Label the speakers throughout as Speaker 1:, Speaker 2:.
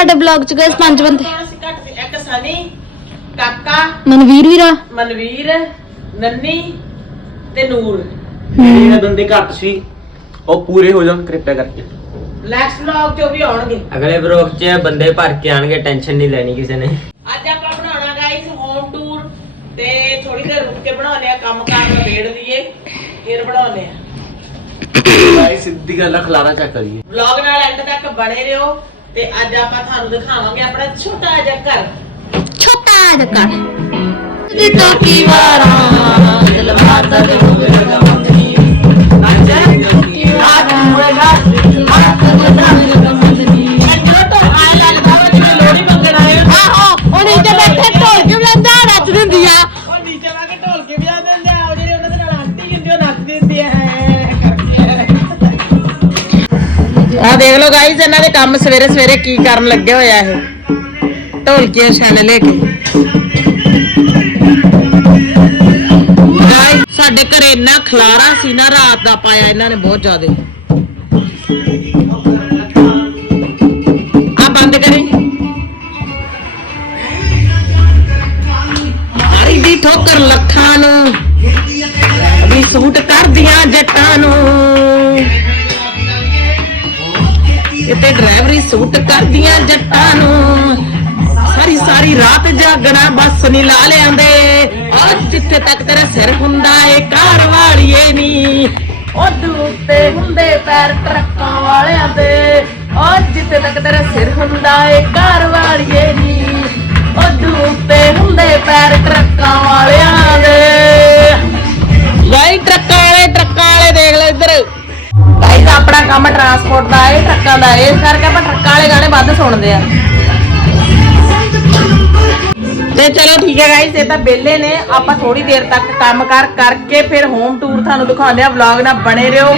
Speaker 1: ਸਾਡੇ
Speaker 2: ਬਲੌਗ ਚ
Speaker 3: ਗਏ ਪੰਜ ਬੰਦੇ।
Speaker 2: ਕੌਣ ਸੀ ਘੱਟ ਸੀ ਇੱਕ ਸਨੀ ਕਾਕਾ
Speaker 3: ਮਨਵੀਰ ਵੀਰਾ।
Speaker 2: ਮਨਵੀਰ ਨੰਨੀ ਤੇ ਨੂਰ।
Speaker 4: ਜਿਹੜੇ ਬੰਦੇ ਘੱਟ ਸੀ ਉਹ ਪੂਰੇ ਹੋ ਜਾਣ ਕਿਰਪਾ ਕਰਕੇ।
Speaker 2: ਨੈਕਸਟ ਬਲੌਗ 'ਚ ਉਹ ਵੀ ਆਉਣਗੇ।
Speaker 1: ਅਗਲੇ ਬਲੌਗ 'ਚ ਬੰਦੇ ਭਰ ਕੇ ਆਣਗੇ ਟੈਨਸ਼ਨ ਨਹੀਂ ਲੈਣੀ ਕਿਸੇ ਨੇ।
Speaker 2: ਅੱਜ ਆਪਾਂ ਬਣਾਉਣਾ ਗਾਇਸ ਹੋਮ ਟੂਰ ਤੇ ਥੋੜੀ ਦੇਰ ਰੁਕ ਕੇ ਬਣਾਉਂਦੇ ਆ ਕੰਮ ਕਾਰ ਨਿਬੇੜ ਲਈਏ ਫਿਰ ਬਣਾਉਂਦੇ ਆ
Speaker 4: ਗਾਇਸ ਸਿੱਧੀ ਗੱਲ ਆ, ਖਲਾਰਾ ਚੈੱਕ ਕਰੀਏ।
Speaker 2: ਵਲੌਗ ਨਾਲ ਐਂਡ ਤੱਕ ਬਣੇ ਰਹੋ। ਤੇ ਅੱਜ ਆਪਾਂ ਤੁਹਾਨੂੰ ਦਿਖਾਵਾਂਗੇ ਆਪਣਾ ਛੋਟਾ ਜਿਹਾ ਘਰ।
Speaker 3: ਛੋਟਾ ਜਿਹਾ ਘਰ। ਜੀ ਤੋਂ ਕੀ ਵਾਰਾਂ ਦਿਲ ਮਾਰਦਾ ਤੇ ਹੋਵੇ ਲਗਾ ਮੰਗਨੀ
Speaker 2: ਲੋੜੀ ਮੰਗਣ ਆਏ ਹੋ।
Speaker 3: ਆਹੋ ਉਹ ਆ
Speaker 2: ਦੇਖ ਲਓ ਗਾਈਜ਼ ਇਹਨਾਂ ਦੇ ਕੰਮ ਸਵੇਰੇ ਸਵੇਰੇ ਕੀ ਕਰਨ ਲੱਗੇ ਹੋਇਆ ਇਹ। ਢੋਲਕੀਆਂ ਛਣ ਲੈ ਕੇ। ਗਾਈਜ਼ ਸਾਡੇ ਘਰੇ ਇੰਨਾ ਖਲਾਰਾ ਸੀ ਨਾ, ਰਾਤ ਦਾ ਪਾਇਆ ਇਹਨਾਂ ਨੇ ਬਹੁਤ ਜ਼ਿਆਦਾ। ਆ ਬੰਦ ਕਰੇ। ਮਾਰੀ ਦੀ ਠੋਕਰ ਲੱਖਾਂ ਨੂੰ। ਵੀ ਸੂਟ ਕਰਦੀਆਂ ਜੱਟਾਂ ਨੂੰ। ਕਿਤੇ ਡਰਾਈਵਰੀ ਸੂਟ ਕਰਦੀਆਂ ਜੱਟਾਂ ਨੂੰ। ਸਾਰੀ ਸਾਰੀ ਰਾਤ ਜਾਗਣਾ, ਬੱਸ ਨਹੀਂ ਲਾ ਲਿਆਂਦੇ ਅੱਜ ਜਿੱਥੇ ਤੱਕ ਤੇਰਾ ਸਿਰ ਹੁੰਦਾ, ਏ ਕਾਰ ਵਾਲੀਏ ਨੀ। ਉਦੋਂ ਉੱਤੇ ਹੁੰਦੇ ਪੈਰ ਟਰੱਕਾਂ ਵਾਲਿਆਂ ਦੇ। ਅੱਜ ਜਿੱਥੇ ਤੱਕ ਤੇਰਾ ਸਿਰ ਹੁੰਦਾ, ਏ ਕਾਰ ਵਾਲੀਏ ਨੀ। ਉਦੋਂ ਉੱਤੇ ਹੁੰਦੇ ਪੈਰ ਟਰੱਕਾਂ ਵਾਲਿਆਂ ਦੇ। ਗਾਈ ਟਰੱਕਾਂ ਵਾਲੇ ਟਰੱਕਾਂ ਵਾਲੇ ਦੇਖ ਲੈ ਇੱਧਰ। ਆਪਣਾ ਕੰਮ ਟਰਾਂਸਪੋਰਟ ਦਾ ਹੈ ਟਰੱਕਾਂ ਦਾ ਹੈ ਇਸ ਕਰਕੇ ਆਪਾਂ ਟਰੱਕਾਂ ਵਾਲੇ ਗਾਣੇ ਵੱਧ ਸੁਣਦੇ ਆ। ਤੇ ਚਲੋ ਠੀਕ ਹੈ ਗਾਈਸ ਇਹ ਤਾਂ ਬੇਲੇ ਨੇ ਆਪਾਂ ਥੋੜੀ ਦੇਰ ਤੱਕ ਕੰਮ ਕਰ ਕਰਕੇ ਫਿਰ ਹੋਮ ਟੂਰ ਤੁਹਾਨੂੰ ਦਿਖਾਉਂਦੇ ਆ ਵਲੌਗ ਨਾਲ ਬਣੇ ਰਹੋ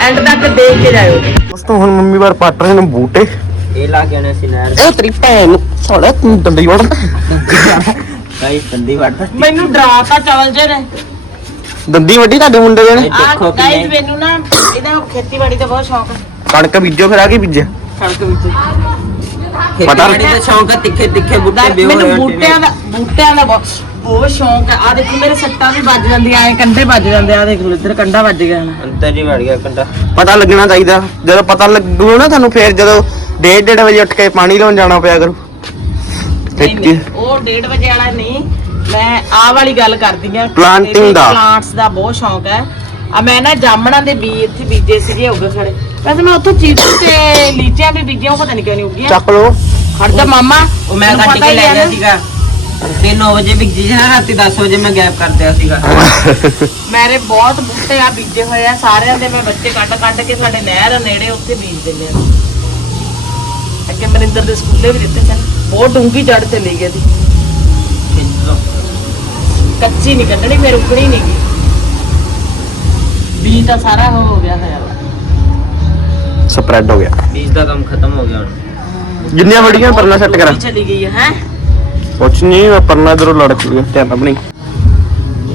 Speaker 2: ਐਂਡ ਤੱਕ ਦੇਖ ਕੇ ਜਾਇਓ।
Speaker 4: ਦੋਸਤੋ ਹੁਣ ਮੰਮੀ ਬਾਰ ਪੱਟ ਰਹੇ ਨੇ ਬੂਟੇ।
Speaker 1: ਇਹ ਲਾ ਕੇ ਆਣੇ ਸੀ ਨਹਿਰ
Speaker 4: ਇਹ ਤੇਰੀ ਭੈਣ ਨੂੰ ਸਾਲਾ ਤੂੰ ਡੰਡੀ ਵੜ
Speaker 1: ਗਾਈ ਬੰਦੀ ਵੱਟ
Speaker 2: ਮੈਨੂੰ ਡਰਾਤਾ ਚਵਲ ਜੇ ਨੇ।
Speaker 4: ਦੰਦੀ ਵੱਡੀ ਤੁਹਾਡੇ ਮੁੰਡੇ ਦੇ ਨੇ?
Speaker 2: ਆ
Speaker 1: ਦੇਖੋ ਕਿਵੇਂ
Speaker 2: ਮੈਨੂੰ ਨਾ ਇਹਦਾ ਖੇਤੀਬਾੜੀ ਦਾ ਬਹੁਤ ਸ਼ੌਕ ਹੈ।
Speaker 4: ਕਣਕ ਬੀਜੋ ਫਿਰ ਆ ਕੀ ਬੀਜਿਆ?
Speaker 2: ਸੜਕ ਵਿੱਚ
Speaker 1: ਖੇਤੀਬਾੜੀ ਦਾ ਸ਼ੌਂਕ ਆ ਤਿੱਖੇ ਤਿੱਖੇ ਬੁੱਟੇ ਬਿਓ
Speaker 2: ਮੈਨੂੰ ਬੂਟਿਆਂ ਦਾ ਬੂਟਿਆਂ ਦਾ ਬਹੁਤ ਬਹੁਤ ਸ਼ੌਂਕ ਹੈ ਆ ਦੇਖੋ ਮੇਰੇ ਸੱਟਾਂ ਵੀ ਵੱਜ ਜਾਂਦੀਆਂ ਐ ਕੰਡੇ ਵੱਜ ਜਾਂਦੇ ਆ। ਦੇਖ ਲਓ ਇੱਧਰ ਕੰਡਾ ਵੱਜ ਗਿਆ
Speaker 1: ਅੰਦਰ ਹੀ ਵੜ ਗਿਆ ਕੰਡਾ।
Speaker 4: ਪਤਾ ਲੱਗਣਾ ਚਾਹੀਦਾ। ਜਦੋਂ ਪਤਾ ਲੱਗੂ ਨਾ ਤੁਹਾਨੂੰ ਫੇਰ ਜਦੋਂ ਡੇਢ ਡੇਢ ਵਜੇ ਉੱਠ ਕੇ ਪਾਣੀ ਲਾਉਣ ਜਾਣਾ ਪਿਆ ਕਰੂ।
Speaker 2: ਨਹੀਂ ਨਹੀਂ ਉਹ 1:30 ਵਜੇ ਵਾਲਾ ਨਹੀਂ। ਮੈਂ ਆਹ ਵਾਲੀ ਗੱਲ ਕਰਦੀ ਆ
Speaker 4: Planting ਦਾ।
Speaker 2: ਪਲਾਂਟਸ ਦਾ ਬਹੁਤ ਸ਼ੌਂਕ ਹੈ। ਆ ਮੈਂ ਨਾ ਜਾਮਣਾਂ ਦੇ ਬੀਜ ਇੱਥੇ ਬੀਜੇ ਸੀਗੇ ਉੱਗ ਖੜੇ ਵੈਸੇ ਮੈਂ ਉੱਥੋਂ ਚੀਕੂ ਤੇ ਲੀਚੀਆਂ ਵੀ ਬੀਜੀਆਂ ਉਹ ਪਤਾ ਨਹੀਂ ਕਿਉਂ ਨਹੀਂ ਉੱਗੀਆਂ।
Speaker 4: ਚੱਕ ਲੋ
Speaker 2: ਖੜ ਜਾ ਮਾਮਾ।
Speaker 1: ਉਹ ਮੈਂ
Speaker 2: ਤੈਨੂੰ
Speaker 1: ਕੱਟ
Speaker 2: ਪਤਾ
Speaker 1: ਕੇ
Speaker 2: ਹੀ
Speaker 1: ਲੈ
Speaker 2: ਨਾ।
Speaker 1: ਸੀਗਾ। ਤੇ 9 ਵਜੇ ਵਿਕ ਜੀ ਨਾ ਰਾਤੀ 10 ਵਜੇ ਮੈਂ ਗੈਪ ਕਰ ਦਿਆ ਸੀਗਾ।
Speaker 2: ਮੇਰੇ ਬਹੁਤ ਬੂਟੇ ਆ ਬੀਜੇ ਹੋਏ ਆ ਸਾਰਿਆਂ ਦੇ ਮੈਂ ਬੱਚੇ ਕੱਢ ਕੱਢ ਕੇ ਸਾਡੇ ਨਹਿਰ ਨੇੜੇ ਉੱਥੇ ਬੀਜ ਦਿੰਦੇ ਆ। ਅੱਗੇ ਮਨਿੰਦਰ ਦੇ ਸਕੂਲੇ ਵੀ ਦਿੱਤੇ ਸਨ। ਬਹੁਤ ਡੂੰਗੀ ਜੜ ਚਲੀ ਗਈ ਦੀ ਕੱਚੀ ਨਹੀਂ ਕੱਢਣੀ ਫਿਰ ਉਖੜੀ ਨਹੀਂ ਗਈ ਬੀਜ ਤਾਂ ਸਾਰਾ ਹੋ ਗਿਆ ਹੋਇਆ।
Speaker 4: ਸਪਰੈਡ ਹੋ ਗਿਆ।
Speaker 1: ਬੀਜ ਦਾ ਕੰਮ ਖਤਮ ਹੋ ਗਿਆ ਹੁਣ।
Speaker 4: ਜਿੰਨੀਆਂ ਵੱਡੀਆਂ ਪਰਨਾ ਸੈੱਟ ਕਰਾਂ।
Speaker 2: ਚਲੀ ਗਈ ਹੈ?
Speaker 4: ਕੁਛ ਨਹੀਂ ਮੈਂ ਪਰਨਾ ਇਧਰੋਂ ਲੜ ਚੁੱਕੀ ਧਿਆਨ ਆਪਣੀ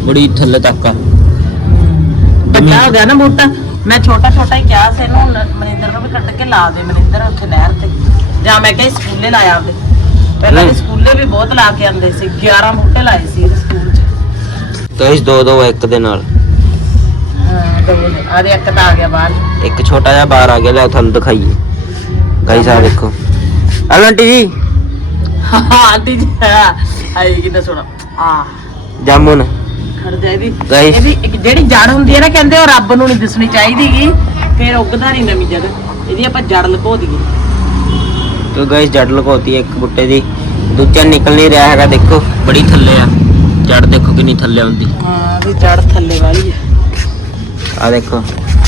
Speaker 1: ਬੜੀ ਥੱਲੇ ਤੱਕ ਆ।
Speaker 2: ਵੱਡਾ ਹੋ ਗਿਆ ਨਾ ਬੂਟਾ। ਮੈਂ ਛੋਟਾ ਛੋਟਾ ਹੀ ਕਿਹਾ ਸੀ ਇਹਨੂੰ ਮਨਿੰਦਰ ਨੂੰ ਵੀ ਕੱਢ ਕੇ ਲਾ ਦੇ ਮਨਿੰਦਰ ਉੱਥੇ ਨਹਿਰ ਤੇ। ਜਾਂ ਮੈਂ ਕਿਹਾ ਸਕੂਲੇ ਲਾਇਆ ਆਪਦੇ। ਪਹਿਲਾਂ ਸਕੂਲੇ ਵੀ ਬਹੁਤ ਲਾ ਕੇ ਆਂਦੇ ਸੀ 11 ਬੂਟੇ ਲਾਏ ਸੀ ਸਕੂਲ 'ਚ।
Speaker 1: ਗਾਇਸ ਦੋ ਦੋ ਇੱਕ ਦੇ ਨਾਲ।
Speaker 2: ਹਾਂ ਦੋ ਨੇ ਆਦੇ ਇੱਕ ਤਾਂ ਆ ਗਿਆ ਬਾਹਰ।
Speaker 1: ਇੱਕ ਛੋਟਾ ਜਿਹਾ ਬਾਹਰ ਆ ਗਿਆ ਲੈ ਤੁਹਾਨੂੰ ਦਿਖਾਈਏ। ਗਾਇਸ ਆ ਦੇਖੋ। ਆ ਆਂਟੀ ਜੀ।
Speaker 2: ਹਾਂ ਆਂਟੀ ਜੀ ਆਈ ਕਿੰਨਾ ਸੋਹਣਾ। ਆ
Speaker 1: ਜਾਮੁਨ
Speaker 2: ਖੜ ਜਾ ਇਹਦੀ।
Speaker 1: Guys.
Speaker 2: ਇਹਦੀ ਇੱਕ ਜਿਹੜੀ ਜੜ ਹੁੰਦੀ ਹੈ ਨਾ ਕਹਿੰਦੇ ਉਹ ਰੱਬ ਨੂੰ ਨਹੀਂ ਦਿਸਣੀ ਚਾਹੀਦੀਗੀ ਫਿਰ ਉੱਗਦਾ ਨਹੀਂ ਨਵੀਂ ਜੜ ਇਹਦੀ ਆਪਾਂ ਜੜ ਲੁਕੋ ਦਈਏ।
Speaker 1: ਤੋ ਗਾਇਸ ਜੜ ਲਗਾਉਤੀ ਹੈ ਇੱਕ ਬੁੱਟੇ ਦੀ। ਦੂਜਾ ਨਿਕਲ ਨਹੀਂ ਰਿਹਾ ਹੈਗਾ ਦੇਖੋ। ਬੜੀ ਥੱਲੇ ਆ। ਜੜ ਦੇਖੋ ਕਿੰਨੀ ਥੱਲੇ ਹੁੰਦੀ
Speaker 2: ਹਾਂ ਇਹਦੀ ਜੜ ਥੱਲੇ ਵਾਲੀ ਹੈ।
Speaker 1: ਆ ਦੇਖੋ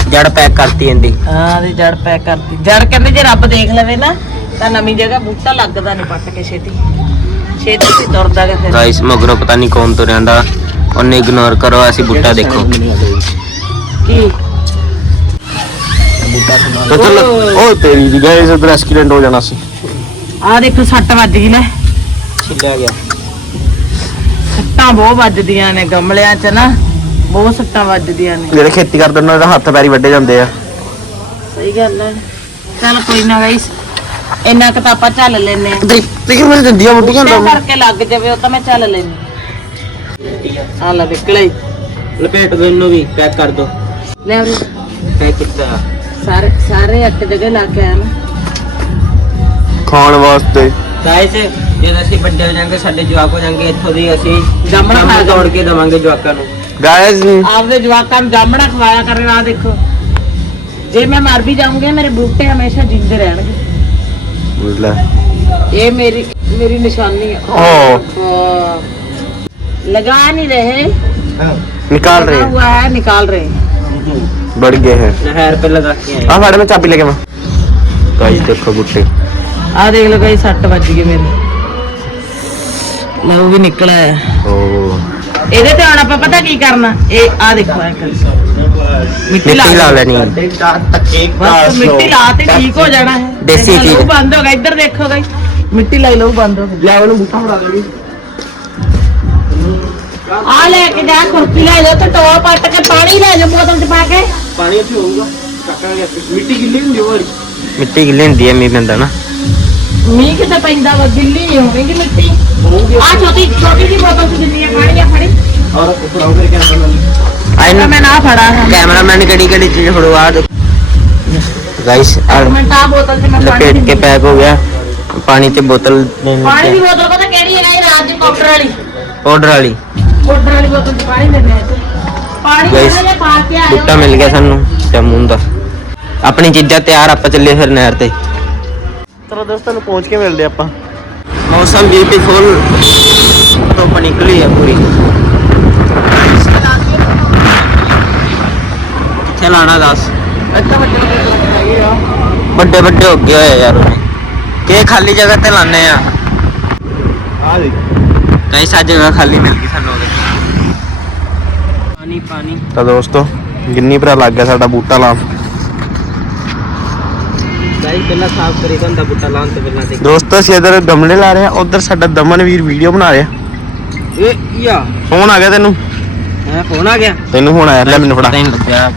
Speaker 1: ਜੜ ਪੈਕ ਕਰਤੀ ਇਹਦੀ।
Speaker 2: ਹਾਂ ਇਹਦੀ ਜੜ ਪੈਕ ਕਰਤੀ। ਜੜ ਕਹਿੰਦੇ ਜੇ ਰੱਬ ਦੇਖ ਲਵੇ ਨਾ ਤਾਂ ਨਵੀਂ ਜਗ੍ਹਾ ਬੂਟਾ ਲੱਗਦਾ ਨਹੀਂ ਪੱਟ ਕੇ ਛੇਤੀ। ਛੇਤੀ ਸੀ ਤੁਰਦਾ ਗਾ ਫਿਰ।
Speaker 1: ਗਾਇਸ ਮਗਰੋਂ ਪਤਾ ਨਹੀਂ ਕੌਣ ਤੁਰਿਆ ਆਂਦਾ ਉਹਨੇ ਇਗਨੋਰ ਕਰੋ ਅਸੀਂ ਬੁੱਟਾ ਦੇਖੋ।
Speaker 2: ਕੀ?
Speaker 4: ਤਾਂ ਚੱਲ ਓ ਤੇਰੀ ਜੀ ਗਾਇਸ ਉਧਰ ਐਕਸੀਡੈਂਟ ਹੋ ਜਾਣਾ ਸੀ।
Speaker 2: ਆ ਦੇਖੋ ਸੱਟ ਵੱਜ ਗਈ ਲੈ
Speaker 1: ਛਿੱਲਿਆ ਗਿਆ।
Speaker 2: ਸੱਟਾਂ ਬਹੁਤ ਵੱਜਦੀਆਂ ਨੇ ਗਮਲਿਆਂ 'ਚ ਨਾ ਬਹੁਤ ਸੱਟਾਂ ਵੱਜਦੀਆਂ ਨੇ।
Speaker 4: ਜਿਹੜੇ ਖੇਤੀ ਕਰਦੇ ਉਹਨਾਂ ਦੇ ਹੱਥ ਪੈਰੀ ਵੱਡੇ ਜਾਂਦੇ ਆ।
Speaker 2: ਸਹੀ ਗੱਲ ਹੈ ਚੱਲ ਕੋਈ ਨਾ ਗਾਈਸ ਇੰਨਾ ਕੁ ਤਾਂ ਆਪਾਂ ਚੱਲ ਲੈਨੇ ਆ
Speaker 4: ਤੇ ਮੇਰੇ ਦੰਦੀਆਂ ਮੁੱਟੀਆਂ
Speaker 2: ਕਿਆ ਕਰਕੇ ਲੱਗ ਜਾਵੇ ਉਹ ਤਾਂ ਮੈਂ ਚੱਲ ਲੈਨੀ ਆ ਲੈ ਨਿਕਲੇ।
Speaker 1: ਲਪੇਟ ਦੋ ਇਹਨੂੰ ਵੀ ਪੈਕ ਕਰ ਦੋ।
Speaker 2: ਲੈ।
Speaker 1: ਪੈਕ ਕੀਤਾ।
Speaker 2: ਸਾਰੇ ਸਾਰੇ ਇੱਕ ਜਗ੍ਹਾ ਲਾ ਕੇ ਆਇਆ ਨਾ
Speaker 4: ਖਾਣ ਵਾਸਤੇ
Speaker 1: ਗਾਇਸ ਜਦ ਅਸੀਂ ਵੱਡੇ ਹੋ ਜਾਾਂਗੇ ਸਾਡੇ ਜਵਾਕ ਹੋ ਜਾਣਗੇ ਇੱਥੋਂ ਦੀ ਅਸੀਂ
Speaker 2: ਜਾਮਣ
Speaker 1: ਜਾਮਣ
Speaker 2: ਖਾ
Speaker 1: ਤੋੜ ਕੇ ਦਵਾਂਗੇ ਜਵਾਕਾਂ ਨੂੰ
Speaker 4: ਗਾਇਸ
Speaker 2: ਆਪਦੇ ਜਵਾਕਾਂ ਨੂੰ ਜਾਮਣਾ ਖਵਾਇਆ ਕਰਨ ਆ ਦੇਖੋ ਜੇ ਮੈਂ ਮਰ ਵੀ ਜਾਊਂਗੀ ਮੇਰੇ ਬੂਟੇ ਹਮੇਸ਼ਾ ਜਿੰਦੇ ਰਹਿਣਗੇ
Speaker 4: ਲੈ
Speaker 2: ਇਹ ਮੇਰੀ ਮੇਰੀ ਨਿਸ਼ਾਨੀ ਹੈ
Speaker 4: ਓ।
Speaker 2: हाँ। लगा नहीं रहे
Speaker 4: ਨਿਕਾਲ
Speaker 2: लगा
Speaker 4: ਰਹੇ
Speaker 2: हुआ है निकाल रहे हैं
Speaker 4: बढ़ गए हैं
Speaker 1: ਨਹਿਰ पे लगा के आए
Speaker 4: ਆ ਫੜ ਮੈਂ ਚਾਬੀ ਲੈ ਕੇ ਮੈਂ ਆ ਦੇਖ
Speaker 2: ਲਓ ਗਾਈ ਸੱਟ ਵੱਜ ਗਈ ਮੇਰੇ। ਲਓ ਵੀ ਨਿਕਲ
Speaker 4: ਆਇਆ
Speaker 2: ਇਹਦੇ ਤੇ ਹੁਣ ਆਪਾਂ ਪਤਾ ਕੀ ਕਰਨਾ? ਇਹ ਆ ਦੇਖੋ ਐ ਮਿੱਟੀ ਲਾ
Speaker 1: ਲੈਣੀ।
Speaker 2: ਬਸ ਮਿੱਟੀ ਲਾ ਤੇ ਠੀਕ ਹੋ ਜਾਣਾ ਹੈ।
Speaker 1: ਦੇਸੀ ਚੀਜ਼।
Speaker 2: ਬੰਦ ਹੋ ਗਿਆ। ਇੱਧਰ ਦੇਖੋ ਗਾਈ ਮਿੱਟੀ ਲਾਈ ਲਓ ਬੰਦ ਹੋ ਗਿਆ।
Speaker 4: ਲੈ ਉਹਨੂੰ ਬੂਟਾ ਫੜਾ ਦੇ।
Speaker 2: ਆ ਲੈ ਕੇ ਜਾ ਕੁਰਸੀ ਲੈ ਜਾ ਤੇ ਟੋਲ ਪੱਟ ਕੇ ਪਾਣੀ ਲੈ ਜਾ ਬੋਤਲ ਚ ਪਾ ਕੇ।
Speaker 4: ਪਾਣੀ ਇੱਥੇ ਹੋਊਗਾ। ਕੱਟਾਂਗੇ ਮਿੱਟੀ ਗਿੱਲੀ ਹੁੰਦੀ ਹੋਰੀ
Speaker 1: ਮਿੱਟੀ ਗਿੱਲੀ ਹੁੰਦੀ ਹੈ ਮੀਂਹ ਪੈਂਦਾ ਨਾ।
Speaker 2: ਮੀਂਹ ਕਿਤੇ ਪੈਂਦਾ ਵਾ? ਗਿੱਲੀ ਹੋਵੇਗੀ ਮਿੱਟੀ। ਆ ਛੋਟੀ ਛੋਟੀ ਜੀ ਬੋਤਲ ਚ ਦਿੰਨੀ ਆ ਪਾਣੀ ਆ ਫੜੀ।
Speaker 4: ਔਰ ਉੱਪਰ ਆਉ ਕਰਕੇ ਆਉਂਦਾ
Speaker 1: ਆ
Speaker 2: ਤਾਂ
Speaker 1: ਇਹਨੂੰ
Speaker 2: ਮੈਂ ਨਾ ਫੜਾ।
Speaker 1: ਕੈਮਰਾਮੈਨ ਕਿਹੜੀ ਕਿਹੜੀ ਚੀਜ਼ ਫੜਵਾ ਦੇ ਗਾਇਸ
Speaker 2: ਮਿੰਟ ਆ ਬੋਤਲ ਚ ਮੈਂ ਪਾਣੀ
Speaker 1: ਲਪੇਟ ਕੇ
Speaker 2: ਦਿੰਦੀ
Speaker 1: ਪੈਕ ਹੋ ਗਿਆ। ਪਾਣੀ ਤੇ ਬੋਤਲ
Speaker 2: ਪਾਣੀ ਦੀ ਬੋਤਲ ਪਤਾ ਕਿਹੜੀ ਹੈ ਇਹ ਰਾਜ ਦੀ ਕਾਊਂਟਰ ਵਾਲੀ।
Speaker 1: ਆਰਡਰ ਵਾਲੀ।
Speaker 2: ਕਾਊਂਟਰ ਵਾਲੀ ਬੋਤਲ ਚ ਪਾਣੀ ਦਿੰਦੇ ਆ ਇੱਥੇ। ਪਾਣੀ ਜਿਹਾ ਪਾ ਕੇ ਆ
Speaker 1: ਬੁੱਟਾ ਮਿਲ ਗਿਆ ਸਾਨੂੰ। ਜਾਮੂਨ ਦਾ ਆਪਣੀ ਚੀਜ਼ਾਂ ਤਿਆਰ ਆਪਾਂ ਚੱਲੇ ਫਿਰ ਨਹਿਰ ਤੇ।
Speaker 4: ਚਲੋ ਦੋਸਤਾਂ ਨੂੰ ਪਹੁੰਚ ਕੇ ਮਿਲਦੇ ਆਪਾਂ।
Speaker 1: ਮੌਸਮ ਬਿਊਟੀਫੁਲ ਧੁੱਪ ਨਿਕਲੀ ਹੈ ਪੂਰੀ। ਕਿੱਥੇ ਲਾਣਾ ਦੱਸ?
Speaker 4: ਵੱਡੇ ਵੱਡੇ ਆ
Speaker 1: ਹੋ ਗਏ ਹੋਏ ਯਾਰ ਕਿ ਖਾਲੀ ਜਗ੍ਹਾ ਤੇ ਲਾਣੇ ਆ।
Speaker 4: ਆ ਦੇਖ।
Speaker 1: ਕਈ ਸਾ ਜਗ੍ਹਾ ਖਾਲੀ ਮਿਲ ਗਈ ਸਾਨੂੰ ਉਹਦੇ ਪਾਣੀ ਪਾਣੀ।
Speaker 4: ਤਾਂ ਦੋਸਤੋ ਗਿੰਨੀ ਭਰਾ ਲੱਗ ਗਿਆ ਸਾਡਾ ਬੂਟਾ ਲਾਉਣ।
Speaker 1: ਗਾਈ ਪਹਿਲਾਂ ਸਾਫ਼ ਕਰੀ ਬੰਦਾ ਬੁੱਟਾ ਲਾਉਣ ਤੋਂ ਪਹਿਲਾਂ ਦੇਖ।
Speaker 4: ਦੋਸਤੋ ਅਸੀਂ ਇਧਰ ਗਮਲੇ ਲਾ ਰਹੇ ਆ ਉਧਰ ਸਾਡਾ ਦਮਨ ਵੀਰ ਵੀਡੀਓ ਬਣਾ ਰਿਹਾ।
Speaker 1: ਇਹ ਯਾ
Speaker 4: ਫੋਨ ਆ ਗਿਆ ਤੈਨੂੰ?
Speaker 1: ਹੈ ਫੋਨ ਆ ਗਿਆ?
Speaker 4: ਤੈਨੂੰ ਫੋਨ ਆਇਆ ਲੈ ਮੈਨੂੰ ਫੜਾ।
Speaker 1: ਲੱਗਿਆ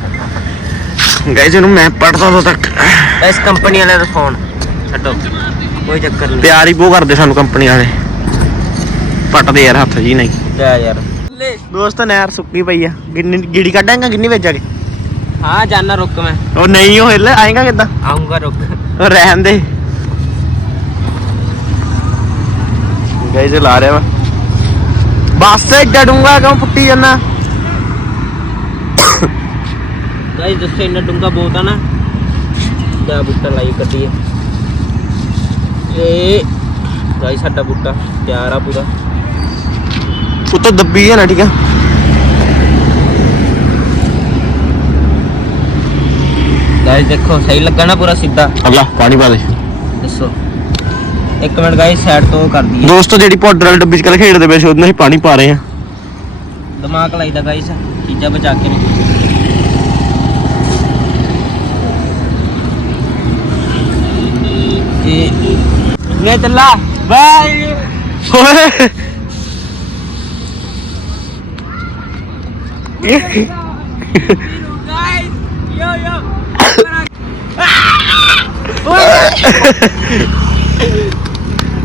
Speaker 4: ਗਾਇਸ ਇਹਨੂੰ ਮੈਂ ਪੜਦਾ ਉਦੋਂ ਤੱਕ।
Speaker 1: ਇਸ ਕੰਪਨੀ ਵਾਲੇ ਦਾ ਫੋਨ। ਛੱਡੋ ਕੋਈ ਚੱਕਰ ਨਹੀਂ।
Speaker 4: ਪਿਆਰ ਹੀ ਬਹੁਤ ਕਰਦੇ ਸਾਨੂੰ ਕੰਪਨੀ ਵਾਲੇ। ਪੱਟਦੇ ਯਾਰ ਹੱਥ ਜੀ ਨਹੀਂ।
Speaker 1: ਲੈ ਯਾਰ।
Speaker 4: ਦੋਸਤ ਨਹਿਰ ਸੁੱਕੀ ਪਈ ਆ। ਗਿੰਨੀ ਗਿੜੀ ਕੱਢਾਂਗਾ ਗਿੰਨੀ ਵਿੱਚ ਕੇ।
Speaker 1: ਹਾਂ ਜਾਨਾ ਰੁਕ ਮੈਂ।
Speaker 4: ਉਹ ਨਹੀਂ ਉਹ ਹਿੱਲ ਆਏਗਾ ਕਿੱਦਾਂ?
Speaker 1: ਆਉਂਗਾ ਰੁਕ।
Speaker 4: ਰਹਿਣ ਦੇ। ਗਾਇਸ ਲਾ ਰਿਹਾ ਵਾ। ਬਸ ਏਡਾ ਡੂੰਗਾ ਕਿਉਂ ਪੁੱਟੀ ਜਾਂਦਾ?
Speaker 1: ਗਾਈ ਦੱਸੋ ਇੰਨਾ ਡੂੰਗਾ ਬਹੁਤ ਆ ਨਾ। ਦਾ ਬੁੱਟਾ ਲਾਈ ਕੱਢੀਏ ਇਹ ਗਾਈ ਸਾਡਾ ਬੁੱਟਾ ਤਿਆਰ ਆ ਪੂਰਾ।
Speaker 4: ਉੱਤੋਂ ਦੱਬੀ ਹੈ ਨਾ ਠੀਕ ਆ।
Speaker 1: ਗਾਈ ਦੇਖੋ ਸਹੀ ਲੱਗਾ ਨਾ ਪੂਰਾ ਸਿੱਧਾ?
Speaker 4: ਅੱਲਾ ਪਾਣੀ ਪਾ ਦੇ।
Speaker 1: ਦੱਸੋ। ਇੱਕ ਮਿੰਟ ਗਾਈ ਸਾਈਡ ਤੋਂ ਕਰ ਦਈਏ।
Speaker 4: ਦੋਸਤੋ ਜਿਹੜੀ ਪਾਊਡਰ ਵਾਲੀ ਡੱਬੀ ਚ ਕੱਲ ਖੇਡਦੇ ਪਏ ਸੀ ਉਹਦੇ ਨਾਲ ਅਸੀਂ ਪਾਣੀ ਪਾ ਰਹੇ ਆ
Speaker 1: ਦਿਮਾਗ ਲਾਈਦਾ ਗਾਈਸ ਚੀਜ਼ਾਂ ਬਚਾ ਕੇ ਨਹੀਂ ਇਹ ਮੈਂ ਚੱਲਾ। ਬਾਏ।
Speaker 4: ਓਏ।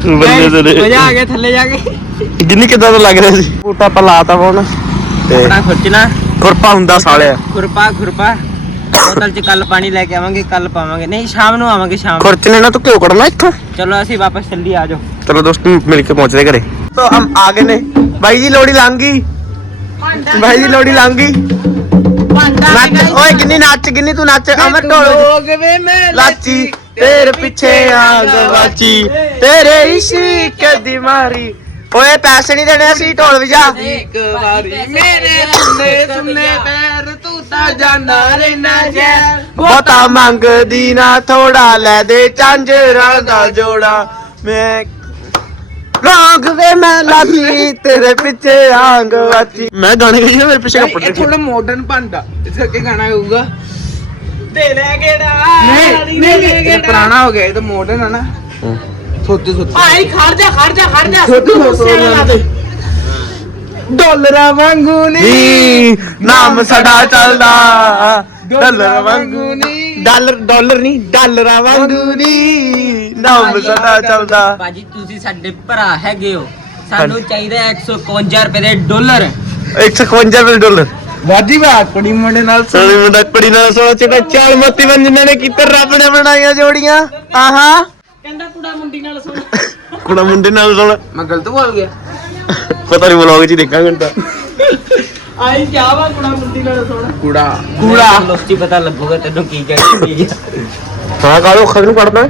Speaker 4: ਬੰਦੇ ਤੇਰੇ।
Speaker 1: ਮਜ਼ਾ ਆ ਗਿਆ ਥੱਲੇ ਜਾ ਕੇ।
Speaker 4: ਜਿੰਨੀ ਕਿਦਾਂ ਤਾਂ ਲੱਗ ਰਿਹਾ ਸੀ। ਬੂਟਾ ਆਪਾਂ ਲਾਤਾ ਫੋਨ ਤੇ
Speaker 1: ਆਪਣਾ ਖੁਰਚਣਾ।
Speaker 4: ਕੁਰਪਾ ਹੁੰਦਾ ਸਾਲਿਆ।
Speaker 1: ਖੁਰਪਾ ਖੁਰਪਾ। ਬੋਤਲ 'ਚ ਕੱਲ ਪਾਣੀ ਲੈ ਕੇ ਆਵਾਂਗੇ ਕੱਲ ਪਾਵਾਂਗੇ। ਨਹੀਂ ਸ਼ਾਮ ਨੂੰ ਆਵਾਂਗੇ ਸ਼ਾਮ ਨੂੰ।
Speaker 4: ਖੁਰਚਣੇ ਨਾ ਤੂੰ ਕਿਉਂ ਕਰਨਾ ਇੱਥੋਂ?
Speaker 1: ਚਲੋ ਅਸੀਂ ਵਾਪਸ ਚੱਲੀ ਆ ਜਾਓ।
Speaker 4: ਚਲੋ ਦੋਸਤ ਮਿਲ ਕੇ ਪਹੁੰਚਦੇ ਘਰੇ। ਤਾਂ ਹਮ ਆ ਗਏ ਨੇ। ਬਾਈ ਜੀ ਲੋੜੀ ਲੰਘ ਗਈ। ਭਾਈ ਜੀ ਲੋੜੀ ਲੰਘ ਗਈ। ਓਏ ਕਿੰਨੀ ਨੱਚ ਕਿੰਨੀ ਤੂੰ ਨੱਚ ਅਮਰ ਢੋਲ ਲਾਚੀ ਤੇਰੇ ਪਿੱਛੇ ਆ ਗਵਾਚੀ ਤੇਰੇ ਇਸ਼ਕ ਦੀ ਮਾਰੀ। ਓਏ ਪੈਸੇ ਨਹੀਂ ਦੇਣੇ ਸੀ ਢੋਲ ਵਜਾ
Speaker 5: ਇੱਕ ਵਾਰੀ ਮੇਰੇ ਸੁਨੇ ਸੁਨੇ ਪੈਰ ਤੂੰ ਤਾਂ ਜਾਂਦਾ ਰਹਿਣਾ ਜੈ
Speaker 4: ਬਹੁਤਾ ਮੰਗਦੀ ਨਾ ਥੋੜਾ ਲੈ ਦੇ ਚਾਂਜਰਾਂ ਦਾ ਜੋੜਾ। ਮੈਂ ਰੰਗ ਵੇ ਮੈਂ ਲਾਚੀ ਤੇਰੇ ਪਿੱਛੇ ਆਂਗ ਵਾਚੀ ਮੈਂ ਗਾਣੇ ਗਾਈ ਮੇਰੇ ਪਿੱਛੇ ਕੱਪੜੇ
Speaker 5: ਇਹ ਥੋੜਾ ਮਾਡਰਨ ਭਾਂਡਾ ਇਸ ਕਰਕੇ ਗਾਣਾ ਗਾਊਗਾ
Speaker 1: ਤੇ ਲੈ ਗੇੜਾ
Speaker 5: ਨਹੀਂ ਨਹੀਂ ਇਹ ਪੁਰਾਣਾ ਹੋ ਗਿਆ ਇਹ ਤਾਂ ਮਾਡਰਨ ਹੈ ਨਾ। ਸੋਤੇ ਸੋਤੇ ਭਾਈ ਖੜ ਜਾ ਖੜ ਜਾ ਖੜ ਜਾ। ਸੋਤੇ ਸੋਤੇ ਡਾਲਰਾਂ ਵਾਂਗੂ ਨਹੀਂ
Speaker 4: ਨੀ ਨਾਮ ਸਾਡਾ ਚੱਲਦਾ। ਡਾਲਰ ਵਾਂਗੂ
Speaker 5: ਨਹੀਂ
Speaker 4: ਡਾਲਰ ਡਾਲਰ ਨਹੀਂ ਡਾਲਰਾਂ ਵਾਂਗੂ। ਨੀ ਨਾਮ ਸਾਡਾ ਚੱਲਦਾ।
Speaker 1: ਬਾਜੀ ਤੁਸੀਂ ਸਾਡੇ ਭਰਾ ਹੈਗੇ ਹੋ। ਸਾਨੂੰ ਚਾਹੀਦਾ 151 ਰੁਪਏ ਦੇ ਡਾਲਰ।
Speaker 4: 151 ਰੁਪਏ ਡਾਲਰ।
Speaker 5: ਵਾਜੀ ਵਾ ਕੁੜੀ ਮੁੰਡੇ ਨਾਲ
Speaker 4: ਸੋਹਣੀ ਮੁੰਡਾ ਕੁੜੀ ਨਾਲ ਸੋਹਣਾ ਚਿਹਰਾ ਚਾਲ ਮੱਤੀ ਬੰਜ ਜਿਨ੍ਹਾਂ ਨੇ ਕੀਤੇ ਰੱਬ ਨੇ ਬਣਾਈਆਂ ਜੋੜੀਆਂ। ਆਹਾ। ਕਹਿੰਦਾ ਕੁੜਾ ਮੁੰਡੀ ਨਾਲ ਸੋਹਣਾ ਕੁੜਾ ਮੁੰਡੇ ਨਾਲ ਸੋਹਣਾ
Speaker 5: ਮੈਂ ਗਲਤ ਬੋਲ ਗਿਆ।
Speaker 4: ਪਤਾ ਨਹੀਂ ਵਲੌਗ ਚ ਹੀ ਦੇਖਾਂਗੇ ਹੁਣ ਤਾਂ
Speaker 1: ਆਈ ਜਾਵਾ ਕੁੜਾ ਮੁੰਡੀ ਨਾਲ ਸੋਣਾ?
Speaker 5: ਕੁੜਾ।
Speaker 1: ਕੂੜਾ। ਲੋਸਟੀ ਪਤਾ ਲੱਗੂਗਾ ਤੈਨੂੰ ਕੀ ਕਹਿੰਦੀ
Speaker 4: ਹਾਂ ਕਾਲੋ ਅੱਖਾਂ ਨੂੰ ਪੜਦਾ
Speaker 5: ਇਹ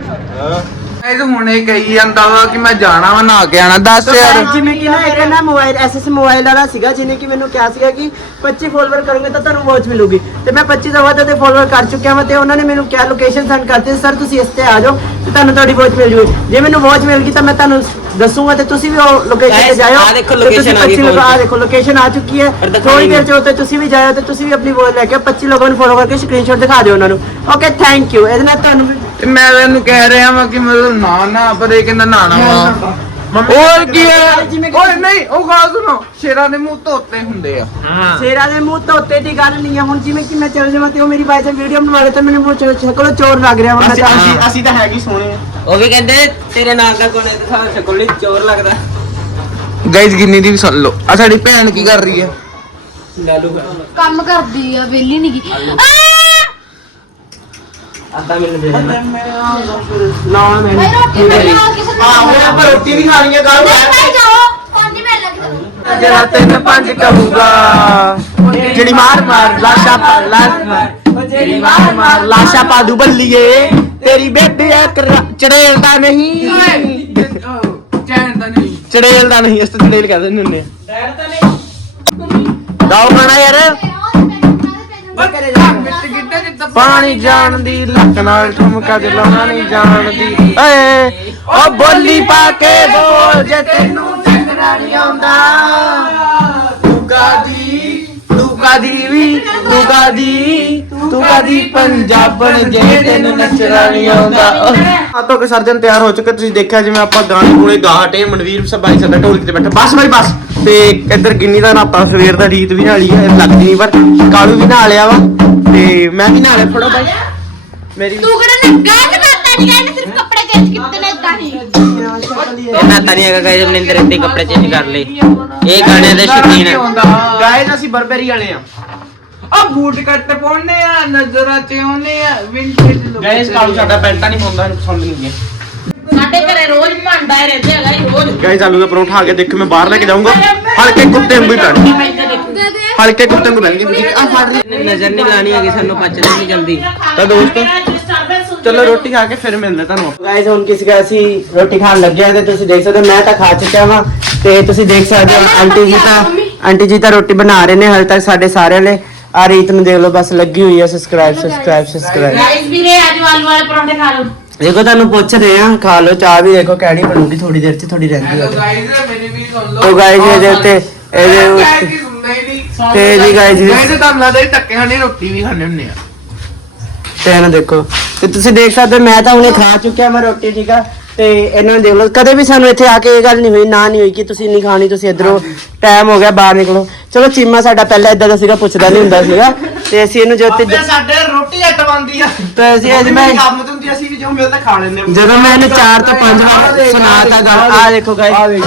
Speaker 5: ਤਾਂ ਹੁਣ ਇਹ ਕਹੀ ਜਾਂਦਾ ਵਾ ਕਿ ਮੈਂ ਜਾਣਾ ਵਾ ਨਾ ਕੇ ਆਣਾ। ਦੱਸ ਯਾਰ।
Speaker 6: ਜਿਵੇਂ ਕਿ ਨਾ ਇੱਕ ਨਾ ਮੋਬਾਈਲ ਐਸਐਸ ਮੋਬਾਈਲ ਵਾਲਾ ਸੀਗਾ ਜਿਹਨੇ ਕਿ ਮੈਨੂੰ ਕਿਹਾ ਸੀਗਾ ਕਿ 25 ਫੋਲੋਵਰ ਕਰੋਗੇ ਤਾਂ ਤੁਹਾਨੂੰ ਵਾਚ ਮਿਲੂਗੀ। ਤੇ ਮੈਂ 25 ਤੋਂ ਵੱਧ ਤੇ ਫੋਲੋਵਰ ਕਰ ਚੁੱਕਿਆ ਹਾਂ ਤੇ ਉਹਨਾਂ ਨੇ ਮੈਨੂੰ ਕਿਹਾ ਲੋਕੇਸ਼ਨ ਸੈਂਡ ਕਰਤੀ ਸਰ ਤੁਸੀਂ ਇਸ ਤੇ ਆ ਜਾਓ ਤੇ ਤੁਹਾਨੂੰ ਤੁਹਾਡੀ ਵਾਚ ਮਿਲ ਜੂਗੀ। ਜੇ ਮੈਨੂੰ ਵਾਚ ਮਿਲ ਗਈ ਤਾਂ ਮੈਂ ਤੁਹਾਨੂੰ ਦੱਸੂਗਾ ਤੇ ਤੁਸੀਂ ਵੀ ਉਹ ਲੋਕੇਸ਼ਨ ਤੇ ਜਾਇਓ।
Speaker 1: ਆਹ ਦੇਖੋ location ਆ ਗਈ
Speaker 6: 25 ਲੋਕ
Speaker 1: phone
Speaker 6: ਆ। ਦੇਖੋ ਲੋਕੇਸ਼ਨ ਆ ਚੁੱਕੀ ਹੈ। ਥੋੜੀ ਦੇਰ। ਚ ਉੱਤੇ ਤੁਸੀਂ ਵੀ ਜਾਇਓ ਤੇ ਤੁਸੀਂ ਵੀ ਆਪਣੀ ਵਾਚ ਲੈ ਕੇ ਆਓ, 25 ਲੋਕਾਂ ਨੂੰ ਫੋਲੋ ਕਰਕੇ ਸਕਰੀਨਸ਼ਾਟ ਦਿਖਾ ਦਿਓ ਉਹਨਾਂ ਨੂੰ। ਓਕੇ ਥੈਂਕ ਯੂ ਇਹਦੇ ਨਾਲ ਤੁਹਾਨੂੰ
Speaker 5: ਤੇ ਮੈਂ ਤੈਨੂੰ ਕਹਿ ਰਿਹਾ ਵਾਂ ਕਿ ਮਤਲਬ ਨਾ ਨਾ ਪਰ ਇਹ ਕਹਿੰਦਾ ਨਾਣਾ ਵਾ। ਹੋਰ ਕੀ ਹੈ? ਓਏ ਨਹੀਂ ਉਹ ਗੱਲ ਸੁਣੋ ਸ਼ੇਰਾਂ ਦੇ ਮੂੰਹ ਧੋਤੇ ਹੁੰਦੇ ਆ।
Speaker 1: ਹਾਂ।
Speaker 6: ਸ਼ੇਰਾਂ ਦੇ ਮੂੰਹ ਧੋਤੇ ਦੀ ਗੱਲ ਨਹੀਂ ਹੈ। ਹੁਣ ਜਿਵੇਂ ਕਿ ਮੈਂ ਚੱਲ ਜਾਵਾਂ ਤੇ ਉਹ ਮੇਰੀ ਬਾਈ ਸਾਹਿਬ ਵੀਡੀਓ ਬਣਾ ਲੈ ਤੇ ਮੈਨੂੰ ਮੂੰਹ ਚ ਸ਼ਕਲੋਂ ਚੋਰ ਲੱਗ ਰਿਹਾ ਵਾ ਮੈਂ ਤਾਂ-
Speaker 4: ਅਸੀਂ ਅਸੀਂ ਤਾਂ ਹੈਗੀ ਸੋਹਣੇ
Speaker 1: ਉਹ ਵੀ ਕਹਿੰਦੇ ਤੇਰੇ ਨਾਲ ਦਾ ਕੋਨੇ ਤੇ ਸ਼ਕਲ ਚੋਰ ਲੱਗਦਾ।
Speaker 5: ਗਾਇਜ਼ ਗਿੰਨੀ ਦੀ ਵੀ ਸੁਣ ਲਓ। ਆ ਸਾਡੀ ਭੈਣ ਕੀ ਕਰ ਰਹੀ ਹੈ?
Speaker 1: ਲਾਲੂ।
Speaker 3: ਕੰਮ ਕਰਦੀ ਆ ਵੇਲੀ ਨਹੀਂ ਗਈ
Speaker 1: ਅੱਧਾ ਮੈਨੂੰ ਦੇ ਦੇਣਾ।
Speaker 6: ਨਾ ਮੈਂ
Speaker 3: ਰੋਟੀ ਬਣਾ ਕਿਸੇ ਨੂੰ
Speaker 4: ਆਹੋ ਆਪਾਂ ਰੋਟੀ ਨਹੀਂ ਖਾਣੀ ਹੈ ਗੱਲ
Speaker 3: ਭਾਈ ਜਾਓ ਪਾਣੀ ਮੈਂ ਲੱਗ ਤੁਹਾਨੂੰ
Speaker 4: ਜਰਾ ਤਿੰਨ ਪੰਜ ਕਹੂੰਗਾ। ਜਿਹੜੀ ਮਾਰ ਮਾਰ ਲਾਸ਼ਾ ਪਾ ਲਾਸ਼ ਮਾਰ ਜਿਹੜੀ ਮਾਰ ਮਾਰ ਲਾਸ਼ਾ ਪਾ ਦੂ ਬੱਲੀਏ। ਤੇਰੀ ਬੇਬੇ ਚੜੇਲ ਦਾ ਨਹੀਂ।
Speaker 5: ਤਾਂ ਨਹੀਂ।
Speaker 4: ਚੜੇਲ ਦਾ ਨਹੀਂ ਇਸ ਤੇ ਚੜੇਲ ਕਹਿੰਦੇ ਨੇ ਹੁੰਨੇ ਗਾਓ ਖਾਣਾ ਯਾਰ। ਪਾਣੀ ਜਾਣ ਦੀ ਲੱਕ ਨਾਲ ਠੁਮਕਾ ਜਲਾਉਣਾ ਨਹੀਂ ਜਾਣਦੀ ਏ ਓ ਬੋਲੀ ਪਾ ਕੇ ਬੋਲ ਜੇ ਤੈਨੂੰ ਚੰਗਣਾ ਨਹੀਂ ਆਉਂਦਾ। ਤੂੰ ਕਾਦੀ ਤੂੰ ਕਾਦੀ ਵੀ ਤੂੰ ਕਾਦੀ ਤੂੰ ਕਾਦੀ ਪੰਜਾਬਣ ਜੇ ਤੈਨੂੰ ਨੱਚਣਾ ਨਹੀਂ ਆਉਂਦਾ। ਆਤੋ ਕੇ ਸਰਜਨ ਤਿਆਰ ਹੋ ਚੁੱਕੇ ਤੁਸੀਂ ਦੇਖਿਆ ਜਿਵੇਂ ਆਪਾਂ ਗਾਣੇ ਕੋਲੇ ਗਾਹਟੇ ਮਨਵੀਰ ਸਬਾਈ ਸਾਡਾ ਢੋਲਕੀ ਤੇ ਬੈਠਾ। ਬਸ ਬਾਈ ਬਸ। ਤੇ ਇੱਧਰ ਗਿੰਨੀ ਦਾ ਨਾਤਾ ਸਵੇਰ ਦਾ ਰੀਤ ਵੀ ਨਾਲੀ ਹੈ ਲੱਗਦੀ ਨਹੀਂ ਪਰ ਕਾਲੂ ਵੀ ਨਹਾ ਲਿਆ ਵਾ ਤੇ ਮੈਂ ਵੀ ਨਹਾ ਲਿਆ ਫੜੋ ਬਾਈ। ਮੇਰੀ
Speaker 3: ਤੂੰ ਕਿਹੜਾ ਨਾ ਗਾਇ ਕਰਤਾ ਨਹੀਂ ਗਾਇ ਸਿਰਫ ਕੱਪੜੇ ਚੇਂਜ ਕੀਤੇ ਨੇ ਇਦਾਂ ਹੀ।
Speaker 1: ਇਹਨਾਂ ਤਾਂ ਨਹੀਂ ਹੈਗਾ ਅੰਦਰ ਇੱਥੇ ਕੱਪੜੇ ਚੇਂਜ ਕਰ ਲਏ। ਇਹ ਗਾਣਿਆਂ ਦੇ ਸ਼ੌਕੀਨ ਹੈ
Speaker 4: ਗਾਇਜ਼ ਅਸੀਂ ਬਰਬਰੀ ਵਾਲੇ ਆ।
Speaker 5: ਆ ਬੂਟ ਕੱਟ ਪਾਉਣੇ ਆ ਨਜ਼ਰਾਂ ਚ ਆਉਨੇ ਆ ਵਿੰਟੇਜ ਲੋਕ
Speaker 4: ਗਾਇਜ਼ ਕਾਲੂ ਸਾਡਾ ਪੈਂਟਾਂ ਨਹੀਂ ਪਾਉਂਦਾ ਪਸੰਦ ਨਹੀਂ
Speaker 2: ਸਾਡੇ ਘਰੇ ਰੋਜ਼ ਭਾਂਡਾ ਹੀ ਰਹਿੰਦੇ ਹੈਗਾ ਜੀ ਰੋਜ਼
Speaker 4: ਗਾਇਜ਼ ਆਲੂ ਦਾ ਪਰੌਂਠਾ ਆ ਕੇ ਦੇਖੋ ਮੈਂ ਬਾਹਰ ਲੈ ਕੇ ਜਾਊਂਗਾ ਹਲਕੇ ਕੁੱਤੇ ਵਾਂਗੂ ਹੀ ਹਲਕੇ ਕੁੱਤੇ ਵਾਂਗੂ ਪੈਣਗੇ ਆ ਫੜ ਲਈ
Speaker 1: ਨਜ਼ਰ ਨਹੀਂ ਲਾਣੀ ਹੈਗੀ ਸਾਨੂੰ ਪਚਦੀ ਨਹੀਂ ਜਲਦੀ
Speaker 4: ਤਾਂ ਦੋਸਤੋ ਚਲੋ ਰੋਟੀ ਖਾ ਕੇ ਫਿਰ ਮਿਲਦੇ ਤੁਹਾਨੂੰ
Speaker 6: ਗਾਇਸ ਹੁਣ ਕਿਸੇ ਦਾ ਅਸੀਂ ਰੋਟੀ ਖਾਣ ਲੱਗੇ ਆ ਤੇ ਤੁਸੀਂ ਦੇਖ ਸਕਦੇ ਹੋ ਮੈਂ ਤਾਂ ਖਾ ਚੁੱਕਿਆ ਵਾਂ ਤੇ ਤੁਸੀਂ ਦੇਖ ਸਕਦੇ ਹੋ ਆਂਟੀ ਜੀ ਤਾਂ ਆਂਟੀ ਜੀ ਤਾਂ ਰੋਟੀ ਬਣਾ ਰਹੇ ਨੇ ਹਾਲੇ ਤੱਕ ਸਾਡੇ ਸਾਰਿਆਂ ਲਈ ਆ ਰੀਤ ਨੂੰ ਦੇਖ ਲਓ ਬਸ ਲੱਗੀ ਹੋਈ ਹੈ ਸਬਸਕ੍ਰਾਈਬ ਸਬਸਕ੍ਰਾਈਬ ਸਬਸਕ੍ਰਾਈਬ
Speaker 2: ਗਾਇਸ ਵੀਰੇ ਅੱਜ ਆਲੂ ਵਾਲੇ ਪਰੌਂਠੇ ਖਾ ਲਓ
Speaker 6: ਦੇਖੋ ਤੁਹਾਨੂੰ ਪੁੱਛ ਰਹੇ ਆ ਖਾ ਲਓ ਚਾਹ ਵੀ ਦੇਖੋ ਕਿਹੜੀ ਬਣੂਗੀ ਥੋੜੀ ਦੇਰ ਚ ਥੋੜੀ ਰਹਿੰਦੀ ਹੈ
Speaker 5: ਗਾਇਜ਼ ਮੇਰੀ ਵੀ ਸੁਣ ਲਓ।
Speaker 6: ਤੋ ਗਾਇਸ ਇਹਦੇ ਉੱਤੇ ਇਹਦੇ ਉੱਤੇ ਤੇ ਇਹਦੀ
Speaker 5: ਗਾਇਜ਼ ਤਾਂ ਲੱਗਦਾ ਧੱਕੇ ਖਾਣੇ ਰੋਟੀ ਵੀ ਖਾਣੇ ਹੁੰਨੇ ਆ।
Speaker 6: ਤੇ ਇਹਨਾਂ ਦੇਖੋ ਤੇ ਤੁਸੀਂ ਦੇਖ ਸਕਦੇ ਮੈਂ ਤਾਂ ਹੁਣੇ ਖਾ ਚੁੱਕਿਆ ਮੈਂ ਰੋਟੀ ਠੀਕ ਆ ਤੇ ਇਹਨਾਂ ਨੂੰ ਦੇਖ ਲਓ। ਕਦੇ ਵੀ ਸਾਨੂੰ ਇੱਥੇ ਆ ਕੇ ਇਹ ਗੱਲ ਨਹੀਂ ਹੋਈ ਨਾ ਨਹੀਂ ਹੋਈ ਕਿ ਤੁਸੀਂ ਨਹੀਂ ਖਾਣੀ ਤੁਸੀਂ ਇਧਰੋਂ ਟਾਈਮ ਹੋ ਗਿਆ ਬਾਹਰ ਨਿਕਲੋ। ਚਲੋ ਚੀਮਾ ਸਾਡਾ ਪਹਿਲਾਂ ਇਦਾਂ ਦਾ ਸੀਗਾ ਪੁੱਛਦਾ ਨਹੀਂ ਹੁੰਦਾ ਸੀਗਾ। ਤੇ ਅਸੀਂ ਇਹਨੂੰ ਜੋ ਤੇ
Speaker 4: ਆਪੇ ਸਾਡੇ ਰੋਟੀ ਅੱਟ ਬਣਦੀ ਆ।
Speaker 6: ਤੇ ਅਸੀਂ ਅੱਜ ਮੈਂ
Speaker 4: ਕੰਮ ਤੇ ਹੁੰਦੀ ਅਸੀਂ ਵੀ ਜੋ ਮਿਲਦਾ ਖਾ ਲੈਂਦੇ ਹਾਂ।
Speaker 6: ਜਦੋਂ ਮੈਂ ਇਹਨੂੰ 4 ਤੋਂ 5 ਵਾਰ ਸੁਣਾਤਾ ਗੱਲ। ਆ ਦੇਖੋ ਗਾਇਸ
Speaker 4: ਆ ਦੇਖ।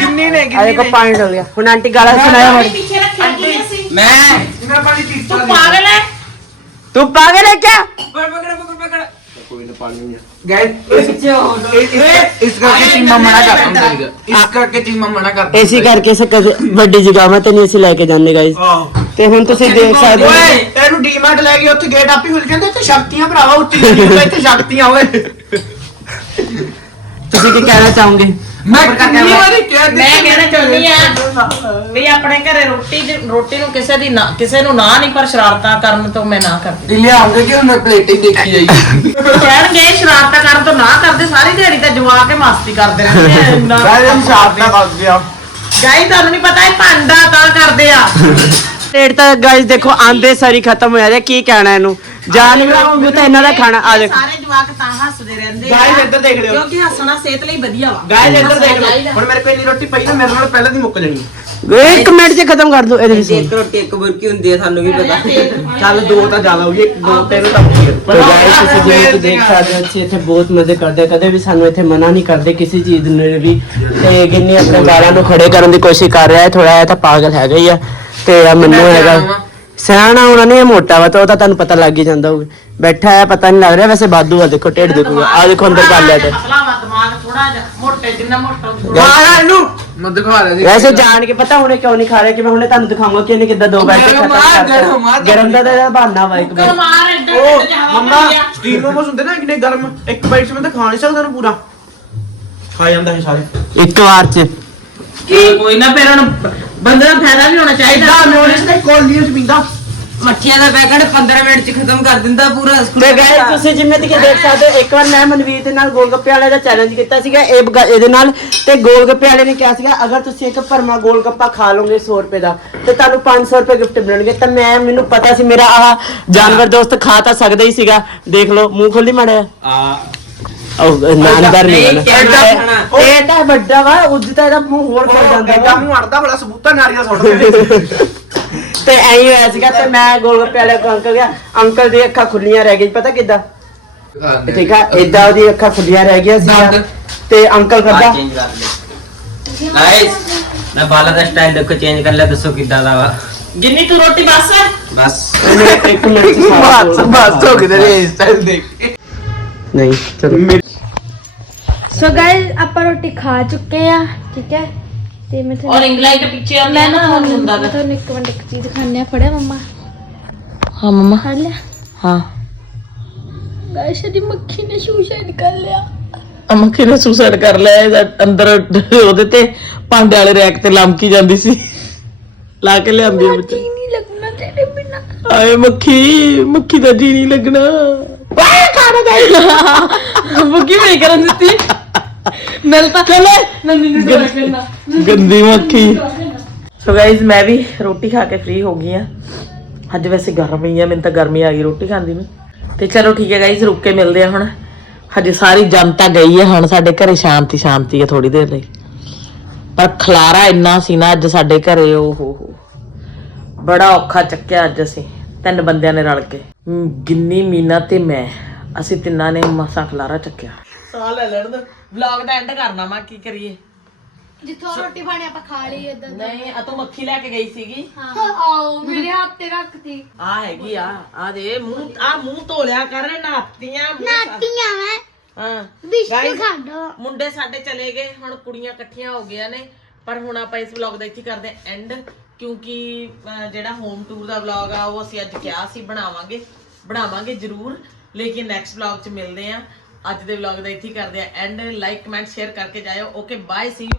Speaker 4: ਗਿੰਨੀ ਨੇ
Speaker 6: ਆ
Speaker 4: ਗਿੰਨੀ
Speaker 6: ਦੇਖੋ
Speaker 4: ਨੇ।
Speaker 6: ਪੁਆਇੰਟ ਹੋ ਗਿਆ ਹੁਣ ਆਂਟੀ ਗਾਲਾਂ ਸੁਣਾਇਆ ਹੁਣ।
Speaker 2: ਪਿੱਛੇ ਰੱਖਿਆ ਕੀ ਅਸੀਂ।
Speaker 1: ਮੈਂ।
Speaker 4: ਮੇਰਾ ਪਾਣੀ ਪੀਤਾ
Speaker 2: ਤੂੰ ਪਾਗਲ ਹੈ
Speaker 6: ਤੂੰ ਪਾਗਲ ਹੈ ਕਿਆ?
Speaker 4: ਗਾਇਸ ਇਸ ਕਰਕੇ ਚੀਮਾ ਮਨਾ ਕਰਦਾ ਹੁੰਦਾ ਇਸ ਕਰਕੇ ਚੀਮਾ ਮਨਾ ਕਰਦਾ
Speaker 6: ਏਸੀ ਕਰਕੇ ਸੇ ਕਦੇ ਵੱਡੀ ਜਗ੍ਹਾਵਾਂ ਤੇ ਨਹੀਂ ਅਸੀਂ ਲੈ ਕੇ ਜਾਂਦੇ ਗਾਇਸ ਤੇ ਹੁਣ ਤੁਸੀਂ ਦੇਖ ਸਕਦੇ
Speaker 4: ਓਏ
Speaker 6: ਹੋ।
Speaker 4: ਇਹਨੂੰ ਡੀਮਾਰਟ ਲੈ ਕੇ ਉੱਥੇ ਗੇਟ ਆਪੀ ਖੁੱਲ ਕਹਿੰਦੇ ਇੱਥੇ ਸ਼ਕਤੀਆਂ ਭਰਾਵਾ ਤੇ ਇੱਥੇ ਸ਼ਕਤੀਆਂ ਓਏ।
Speaker 6: ਤੁਸੀਂ ਕੀ ਕਹਿਣਾ ਚਾਹੋਗੇ?
Speaker 4: ਮੈਂ ਕਿੰਨੀ ਵਾਰੀ ਕਹਿ
Speaker 2: ਮੈਂ ਕਹਿਣਾ ਚਾਹੁੰਦੀ ਆ ਵੀ ਆਪਣੇ ਘਰੇ ਰੋਟੀ ਦੀ- ਰੋਟੀ ਨੂੰ ਕਿਸੇ ਦੀ ਨਾ ਕਿਸੇ ਨੂੰ ਨਾ ਨਹੀਂ ਪਰ ਸ਼ਰਾਰਤਾਂ ਕਰਨ ਤੋਂ ਮੈਂ ਨਾ ਕਰਦੀ।
Speaker 4: ਲਿਆਉਂਗੇ ਕਿ ਉਹਨੇ ਪਲੇਟਿੰਗ ਦੇਖੀ ਜਾਈ
Speaker 2: ਕਹਿਣਗੇ ਸ਼ਰਾਰਤਾਂ ਕਰਨ ਤੋਂ ਨਾ ਕਰਦੇ ਸਾਰੀ ਦਿਹਾੜੀ ਤਾਂ ਜਵਾ ਕੇ ਮਸਤੀ ਕਰਦੇ ਰਹਿੰਦੇ ਆ ਇੰਨਾ
Speaker 4: ਗਾਇਸ ਸ਼ਾਰਟਾ ਕਰ ਦਿਆ
Speaker 2: ਗਾਈ ਤੁਹਾਨੂੰ ਨਹੀਂ ਪਤਾ ਇਹ ਭਾਂਡਾ ਤਾਂ ਕਰਦੇ ਆ।
Speaker 6: ਰੇਟ ਤਾਂ ਗਾਇਸ ਦੇਖੋ ਆਂਦੇ ਸਾਰੀ ਖਤਮ ਹੋਇਆ ਜੇ ਕੀ ਕਹਿਣਾ ਇਹਨੂੰ? ਜਾਨਵਰਾਂ ਵਾਂਗੂ ਤਾਂ ਇਹਨਾਂ ਦਾ ਖਾਣਾ ਆ ਦੇਖੋ।
Speaker 2: ਸਾਰੇ ਜਵਾਕ ਤਾਂ ਹੱਸਦੇ ਰਹਿੰਦੇ
Speaker 4: ਗਾਇਸ ਇੱਧਰ ਦੇਖ ਲਿਓ।
Speaker 2: ਕਿਉਂਕਿ ਹੱਸਣਾ ਸਿਹਤ ਲਈ ਵਧੀਆ ਵਾ।
Speaker 4: ਗਾਇਸ ਇੱਧਰ ਦੇਖ ਲਿਓ। ਹੁਣ ਮੇਰੇ ਕੋਲ ਇੰਨੀ ਰੋਟੀ ਪਈ ਨਾ ਮੇਰੇ ਨਾਲ ਪਹਿਲਾਂ ਦੀ ਮੁੱਕ ਜਾਣੀ।
Speaker 6: ਇੱਕ ਮਿੰਟ 'ਚ ਖਤਮ ਕਰ ਦੋ ਇਹਦੇ ਵਿੱਚ।
Speaker 1: ਇੱਕ ਰੋਟੀ ਇੱਕ ਬੁਰਕੀ ਹੁੰਦੀ ਹੈ ਸਾਨੂੰ ਵੀ ਪਤਾ।
Speaker 4: ਚੱਲ ਦੋ ਤਾਂ ਜ਼ਿਆਦਾ ਹੋ ਗਈ ਇੱਕ ਦੋ ਤਿੰਨ ਤਾਂ
Speaker 6: ਤੇ ਗਾਇਸ ਤੁਸੀਂ ਜਿਵੇਂ ਕਿ ਦੇਖ ਸਕਦੇ ਹੋ ਅਸੀਂ ਇੱਥੇ ਬਹੁਤ ਮਜ਼ੇ ਕਰਦੇ ਹਾਂ। ਕਦੇ ਵੀ ਸਾਨੂੰ ਇੱਥੇ ਮਨਾ ਨਹੀਂ ਕਰਦੇ ਕਿਸੇ ਚੀਜ਼ ਨੂੰ ਵੀ। ਤੇ ਗਿੰਨੀ ਆਪਣੇ ਗਾਲਾਂ ਨੂੰ ਖੜੇ ਕਰਨ ਦੀ ਕੋਸ਼ਿਸ਼ ਕਰ ਰਿਹਾ ਹੈ ਥੋੜਾ ਜਿਹਾ ਤਾਂ ਪਾਗਲ ਹੈਗਾ ਹੀ ਆ। ਤੇ ਆ ਮੈਨੂੰ ਹੈਗਾ। ਸਿਆਣਾ ਹੋਣਾ ਨਹੀਂ ਇਹ ਮੋਟਾ ਵਾ ਤਾਂ ਉਹ ਤਾਂ ਤੁਹਾਨੂੰ ਪਤਾ ਲੱਗ ਹੀ ਜਾਂਦਾ ਹੋਊਗਾ। ਬੈਠਾ ਹੈ ਪਤਾ ਨਹੀਂ ਲੱਗ ਰਿਹਾ ਵੈਸੇ ਬਾਦੂ ਆ ਦੇਖੋ ਢਿੱਡ ਦੇਖੂਗਾ। ਆ ਦੇਖੋ ਅੰਦਰ ਕਰ ਲਿਆ ਤੇ।
Speaker 2: ਪਤਲਾ ਵਾ ਦਿਮਾਗ ਥੋੜਾ ਜਿਹਾ ਮੋਟੇ ਜਿੰਨਾ ਮੋਟਾ ਹੋਊਗਾ।
Speaker 4: ਮਾਰਾ ਇਹਨੂੰ ਮੈਂ ਦਿਖਾ ਰਿਹਾ ਸੀ
Speaker 6: ਵੈਸੇ ਜਾਣ ਕੇ ਪਤਾ ਹੁਣੇ ਕਿਉਂ ਨਹੀਂ ਖਾ ਰਿਹਾ ਕਿ ਮੈਂ ਹੁਣੇ ਤੁਹਾਨੂੰ ਦਿਖਾਉਂਗਾ ਕਿ ਇਹਨੇ ਕਿੱਦਾਂ ਦੋ ਬੈਠ ਕੇ
Speaker 4: ਗਰਮ
Speaker 6: ਖਤਮ ਕਰਤਾ।
Speaker 4: ਗਰਮ
Speaker 6: ਦਾ ਤਾਂ ਬਹਾਨਾ ਵਾ ਇੱਕ ਵਾਰ।
Speaker 2: ਮਾਰ
Speaker 4: ਉਹ
Speaker 2: ਢਿੱਡ 'ਚ ਹਵਾ
Speaker 4: ਮੰਮਾ
Speaker 2: ਭਰੀ ਆ।
Speaker 4: ਸਟੀਮ ਮੋਮੋਸ ਹੁੰਦੇ ਨਾ ਕਿੰਨੇ ਗਰਮ? ਇੱਕ ਬਾਈਟ ਚ ਮੈਂ ਤਾਂ ਖਾ ਨਹੀਂ ਸਕਦਾ ਨੂੰ ਪੂਰਾ। ਖਾ ਜਾਂਦਾ ਹੈ ਸਾਰੇ।
Speaker 6: ਇੱਕ ਵਾਰ ਚ।
Speaker 2: ਕੀ? ਕੋਈ ਨਾ ਫਿਰ ਹੁਣ ਬੰਦੇ ਦਾ ਫਾਇਦਾ ਵੀ ਹੋਣਾ ਚਾਹੀਦਾ।
Speaker 4: ਇਦਾਂ ਨੋਨਿਸ ਤੇ ਕੋਲੀਆਂ ਚ ਪੀਂਦਾ।
Speaker 1: ਮੱਠੀਆਂ ਦਾ ਪੈਕਟ 15 ਮਿੰਟ ਚ ਖਤਮ ਕਰ ਦਿੰਦਾ ਪੂਰਾ
Speaker 6: ਤੇ ਗਾਇਸ ਤੁਸੀਂ ਜਿਵੇਂ ਕਿ ਦੇਖ ਸਕਦੇ ਹੋ ਇੱਕ ਵਾਰ ਮੈਂ ਮਨਵੀਰ ਦੇ ਨਾਲ ਗੋਲਗੱਪੇ ਵਾਲੇ ਦਾ ਚੈਲੰਜ ਕੀਤਾ ਸੀਗਾ ਇਹ ਬਗਾ- ਇਹਦੇ ਨਾਲ। ਤੇ ਗੋਲਗੱਪੇ ਵਾਲੇ ਨੇ ਕਿਹਾ ਸੀਗਾ ਅਗਰ ਤੁਸੀਂ ਇੱਕ ਭਰਮਾ ਗੋਲਗੱਪਾ ਖਾ ਲਓਗੇ 100 ਰੁਪਏ ਦਾ ਤੇ ਤੁਹਾਨੂੰ 500 ਰੁਪਏ ਗਿਫਟ ਮਿਲਣਗੇ। ਤਾਂ ਮੈਂ ਮੈਨੂੰ ਪਤਾ ਸੀ ਮੇਰਾ ਆਹ ਜਾਨਵਰ ਦੋਸਤ ਖਾ ਤਾਂ ਸਕਦਾ ਹੀ ਸੀਗਾ। ਦੇਖ ਲਓ ਮੂੰਹ ਖੋਲੀ ਮਾੜਿਆ
Speaker 1: ਆ
Speaker 6: ਨਾਨਦਾਰ ਨਹੀਂ
Speaker 1: ਨਹੀਂ,
Speaker 6: ਬਣਾ
Speaker 1: ਖਾਣਾ।
Speaker 6: ਇਹ ਤਾਂ ਵੱਡਾ ਵਾ ਉੱਜ ਤਾਂ ਇਹਦਾ ਮੂੰਹ ਹੋਰ ਫੜ ਜਾਂਦਾ ਵਾ।
Speaker 4: ਮੂੰਹ ਅੜਦਾ ਬੜਾ ਸਬੂਤਾ ਨਾਰੀਆ ਸੁੱਟ ਦੇ
Speaker 6: ਤੇ ਐਂ ਹੀ ਹੋਇਆ ਸੀਗਾ ਤੇ ਮੈਂ ਗੋਲਗੱਪੇ ਵਾਲੇ ਕੋਲ ਅੰਕਲ ਗਿਆ ਅੰਕਲ ਦੀ ਅੱਖਾਂ ਖੁੱਲੀਆਂ ਰਹਿ ਗਈ ਪਤਾ ਕਿੱਦਾਂ? ਠੀਕ ਆ ਏਦਾਂ ਉਹਦੀ ਅੱਖਾਂ ਖੁੱਲੀਆਂ ਰਹਿ ਗਈਆਂ ਸੀ ਤੇ ਅੰਕਲ ਕਰਦਾ
Speaker 1: ਚੇਂਜ ਕਰ ਲੈ। ਗਾਇਸ ਮੈਂ ਬਾਲਾ ਦਾ ਸਟਾਈਲ ਦੇਖੋ ਚੇਂਜ ਕਰ ਲਿਆ ਦੱਸੋ ਕਿੱਦਾਂ ਦਾ ਵਾ?
Speaker 2: ਜਿੰਨੀ ਤੂੰ ਰੋਟੀ ਬਸ। ਹੈ
Speaker 1: ਬਸ।
Speaker 6: ਇੱਕ ਮਿੰਟ ਚ ਸਾਰਾ
Speaker 4: ਬਸ
Speaker 6: ਗੋਲ
Speaker 4: ਬਸ ਹੋ ਗਿਆ ਰੇ ਸਟਾਈਲ ਦੇਖ ਕੇ।
Speaker 6: ਨਹੀਂ ਚਲੋ।
Speaker 3: ਸੋ ਗਾਇਸ ਆਪਾਂ ਰੋਟੀ ਖਾ ਚੁੱਕੇ ਆ ਠੀਕ ਹੈ? ਤੇ ਮੈਂ
Speaker 2: ਔਰ
Speaker 3: ਤੁਹਾਨੂੰ
Speaker 2: ਇੰਗਲਾਈਟ ਪਿੱਛੇ ਆਉਂਦਾ
Speaker 3: ਮੈਂ ਨਾ ਤੁਹਾਨੂੰ
Speaker 2: ਹੁੰਦਾ
Speaker 3: ਮੈਂ ਤੁਹਾਨੂੰ ਇੱਕ ਮਿੰਟ ਇੱਕ ਚੀਜ਼ ਦਿਖਾਣੀ ਆ ਫੜਿਆ ਮੰਮਾ?
Speaker 2: ਹਾਂ ਮਮਾ।
Speaker 3: ਫੜ ਲਿਆ?
Speaker 2: ਹਾਂ।
Speaker 3: ਗਾਇਸ ਦੀ ਮੱਖੀ ਨੇ ਸ਼ੂਸ਼ਾ ਨਿਕਾਲ ਲਿਆ।
Speaker 2: ਅਮਖੀ ਨੇ ਸੁਸਾਈਡ ਕਰ ਲਿਆ ਇਹਦਾ ਅੰਦਰ ਉਹਦੇ ਤੇ ਭਾਂਡੇ ਵਾਲੇ ਰੈਕ ਤੇ ਲੰਮਕੀ ਜਾਂਦੀ ਸੀ। ਲਾ ਕੇ ਲਿਆਂਦੀ ਆ ਵਿੱਚ
Speaker 3: ਨਹੀਂ ਲੱਗਣਾ ਤੇਰੇ ਬਿਨਾ।
Speaker 2: ਆਏ ਮੱਖੀ ਮੱਖੀ ਦਾ ਜੀ ਨਹੀਂ ਲੱਗਣਾ। ਵਾਹ ਖਾਣਾ ਚਾਹੀਦਾ ਮੱਖੀ ਨਹੀਂ ਕਰਨ ਦਿੱਤੀ। ਨਲ ਤਾਂ ਚਲੇ। ਨੰਨੀ ਨੂੰ ਡੋਲ ਕਰਨਾ ਗੰਦੀ ਮੱਖੀ। ਸੋ ਗਾਇਜ਼ ਮੈਂ ਵੀ ਰੋਟੀ ਖਾ ਕੇ ਫ੍ਰੀ ਹੋ ਗਈ ਆ ਅੱਜ ਵੈਸੇ ਗਰਮ ਹੀ ਆ ਮੈਨੂੰ ਤਾਂ ਗਰਮੀ ਆ ਗਈ ਰੋਟੀ ਖਾਂਦੀ ਨੂੰ। ਤੇ ਚਲੋ ਠੀਕ ਹੈ ਗਾਇਜ਼ ਰੁੱਕ ਕੇ ਮਿਲਦੇ ਆ ਹੁਣ। ਹਜੇ ਸਾਰੀ ਜਨਤਾ ਗਈ ਹੈ ਹੁਣ ਸਾਡੇ ਘਰੇ ਸ਼ਾਂਤੀ ਸ਼ਾਂਤੀ ਹੈ ਥੋੜੀ ਦੇਰ ਲਈ। ਪਰ ਖਲਾਰਾ ਇੰਨਾ ਸੀ ਨਾ ਅੱਜ ਸਾਡੇ ਘਰੇ ਓ ਹੋ। ਹੋ ਬੜਾ ਔਖਾ ਚੱਕਿਆ ਅੱਜ ਅਸੀਂ ਤਿੰਨ ਬੰਦਿਆਂ ਨੇ ਰਲ ਕੇ। ਗਿੰਨੀ ਮੀਨਾ ਤੇ ਮੈਂ। ਅਸੀਂ ਤਿੰਨਾਂ ਨੇ ਮਸਾ ਖਲਾਰਾ ਚੱਕਿਆ। ਸਾਹ ਲੈ ਲੈਣ ਵਲੌਗ ਦਾ ਐਂਡ ਕਰਨਾ ਮੈਂ ਕੀ ਕਰੀਏ?
Speaker 3: ਜਿੱਥੋਂ ਰੋਟੀ ਖਾਣੀ ਆਪਾਂ ਖਾ ਲਈ ਇਦਾਂ
Speaker 2: ਨਹੀਂ ਆ ਤੂੰ ਮੱਖੀ ਲੈ ਕੇ ਗਈ ਸੀਗੀ।
Speaker 3: ਹਾਂ। ਆਓ ਮੇਰੇ ਹੱਥ ਤੇ ਰੱਖਤੀ।
Speaker 2: ਆ ਹੈਗੀ ਆ ਆ ਦੇ ਮੂੰਹ ਆ ਮੂੰਹ ਧੋਲਿਆ ਕਰ ਨਾਤੀਆਂ
Speaker 3: ਨਾਤੀਆਂ ਮੈਂ।
Speaker 2: ਹਾਂ।
Speaker 3: ਬਿਸਕੁਟ ਖਾ ਦੋ
Speaker 2: ਮੁੰਡੇ ਸਾਡੇ ਚਲੇ ਗਏ ਹੁਣ ਕੁੜੀਆਂ ਇਕੱਠੀਆਂ ਹੋ ਗਈਆਂ ਨੇ। ਪਰ ਹੁਣ ਆਪਾਂ ਇਸ ਵਲੌਗ ਦਾ ਇੱਥੇ ਕਰਦੇ ਐਂਡ ਕਿਉਂਕਿ ਜਿਹੜਾ ਹੋਮ ਟੂਰ ਦਾ ਵਲੌਗ ਆ ਉਹ ਅਸੀਂ ਅੱਜ ਕਿਹਾ ਸੀ ਬਣਾਵਾਂਗੇ। ਬਣਾਵਾਂਗੇ ਜ਼ਰੂਰ ਲੇਕਿਨ ਨੈਕਸਟ ਵਲੌਗ 'ਚ ਮਿਲਦੇ ਆ ਅੱਜ ਦੇ ਵਲੌਗ ਦਾ ਇੱਥੇ ਹੀ ਕਰਦੇ ਆ ਐਂਡ ਲਾਈਕ ਕਮੈਂਟ ਸ਼ੇਅਰ ਕਰਕੇ ਜਾਇਓ। Okay bye see